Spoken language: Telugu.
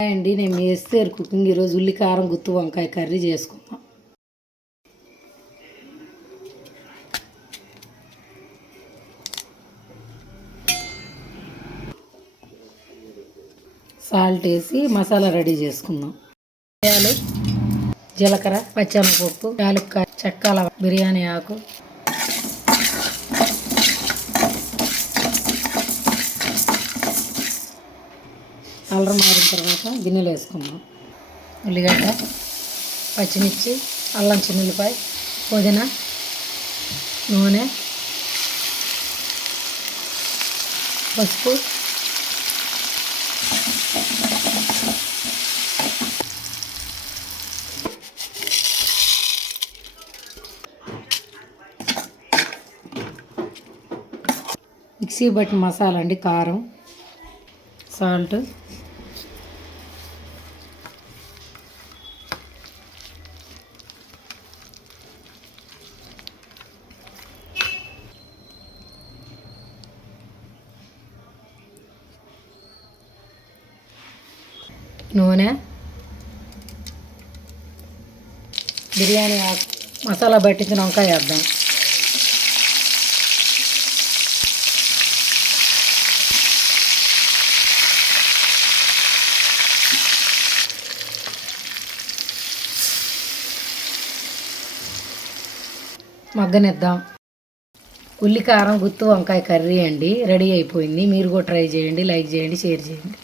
హాయ్ అండి, నేను మీ ఎస్ఆర్ కుకింగ్. ఈరోజు ఉల్లి కారం గుత్తి వంకాయ కర్రీ చేసుకుందాం. సాల్ట్ వేసి మసాలా రెడీ చేసుకుందాం. ఆవాలు, జీలకర్ర, పచ్చెనపప్పు, యాలక్కాయ, చెక్క, బిర్యానీ ఆకు, అల్లం మారిన తర్వాత గిన్నెలు వేసుకుందాం. ఉల్లిగడ్డ, పచ్చిమిర్చి, అల్లం చిన్నులపాయ, పుదీనా, నూనె, పసుపు, మిక్సీ బట్టి మసాలా అండి, కారం, సాల్ట్, నూనె, బిర్యానీ ఆకు, మసాలా పట్టించిన వంకాయ వేద్దాం. మగ్గనిద్దాం. ఉల్లి కారం గుత్తి వంకాయ కర్రీ అండి రెడీ అయిపోయింది. మీరు కూడా ట్రై చేయండి, లైక్ చేయండి, షేర్ చేయండి.